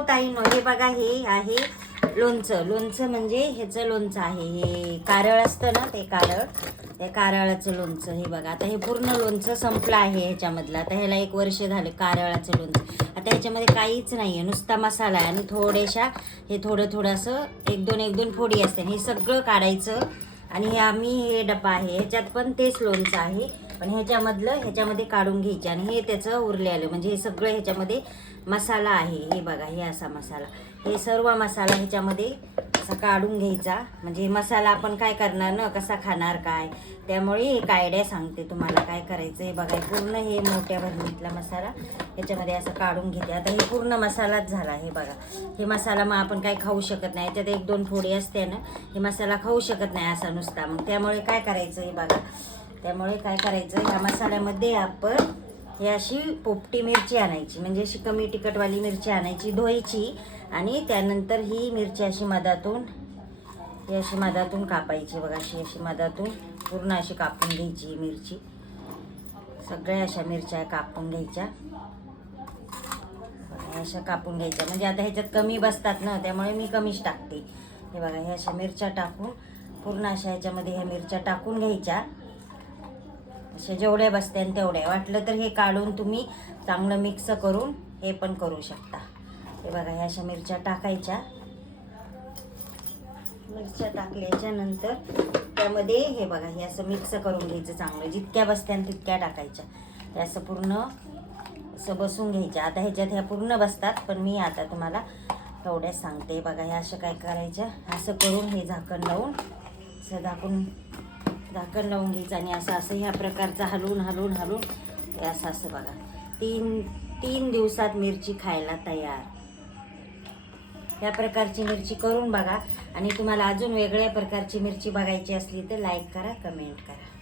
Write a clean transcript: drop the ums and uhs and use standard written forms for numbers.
ताईंनो, हे बघा, हे आहे लोणचं. लोणचं म्हणजे ह्याचं लोणचं आहे. हे कारळ असतं ना, ते कारळ, त्या कारळाचं लोणचं. हे बघा, आता हे पूर्ण लोणचं संपलं आहे ह्याच्यामधलं. आता ह्याला 1 वर्ष झालं कारळाचं लोणचं. आता ह्याच्यामध्ये काहीच नाही आहे, नुसता मसाला आहे आणि थोड्याशा हे थोडं असं 1-2 फोडी असते. हे सगळं काढायचं आणि हे हे डब्बा आहे, ह्याच्यात पण तेच लोणचं आहे, पण ह्याच्यामध्ये काढून घ्यायचे आणि हे त्याचं उरलेलं म्हणजे हे सगळं ह्याच्यामध्ये मसाला आहे. हे बघा, हे असा मसाला, हे सर्व मसाला ह्याच्यामध्ये असा काढून घ्यायचा. म्हणजे मसाला आपण काय करणार ना, कसा खाणार काय, त्यामुळे एक आयडिया सांगते तुम्हाला काय करायचं. हे बघा, पूर्ण हे मोठ्या भरणीतला मसाला ह्याच्यामध्ये असं काढून घेते. आता हे पूर्ण मसालाच झाला. हे बघा, हे मसाला मग आपण काय खाऊ शकत नाही, याच्यात 1-2 फोडी असते ना, हे मसाला खाऊ शकत नाही असा नुसता. मग त्यामुळे काय करायचं, हे बघा, त्यामुळे काय करायचं, ह्या मसाल्यामध्ये आपण ही अशी पोपटी मिरची आणायची, म्हणजे अशी कमी तिखटवाली मिरची आणायची, धुवायची आणि त्यानंतर ही मिरची अशी मधातून कापायची. बघा, अशी मधातून पूर्ण अशी कापून घ्यायची. ही मिरची सगळ्या अशा मिरच्या कापून घ्यायच्या. अशा कापून घ्यायच्या, म्हणजे आता ह्याच्यात कमी बसतात ना, त्यामुळे मी कमीच टाकते. हे बघा, ह्या अशा मिरच्या टाकून पूर्ण अशा ह्याच्यामध्ये ह्या मिरच्या टाकून घ्यायच्या. अशा जेवढ्या बसत्यान तेवढ्या. वाटलं तर हे काढून तुम्ही चांगलं मिक्स करून हे पण करू शकता. हे बघा, ह्या अशा मिरच्या टाकायच्या. मिरच्या टाकल्याच्या नंतर त्यामध्ये हे बघा, हे असं मिक्स करून घ्यायचं चांगलं. जितक्या बसत्यान तितक्या टाकायच्या. हे असं पूर्ण असं बसून घ्यायच्या. आता ह्याच्यात ह्या पूर्ण बसतात, पण मी आता तुम्हाला तेवढ्याच सांगते. बघा, ह्या अशा काय करायच्या, असं करून हे झाकण लावून असं झाकण लावून घ्यायचं आणि असं ह्या प्रकारचं हलवून हे असं बघा, 3 दिवसात मिरची खायला तयार. या प्रकारची मिरची करून बघा आणि तुम्हाला अजून वेगळ्या प्रकारची मिरची बघायची असली तर लाईक करा, कमेंट करा.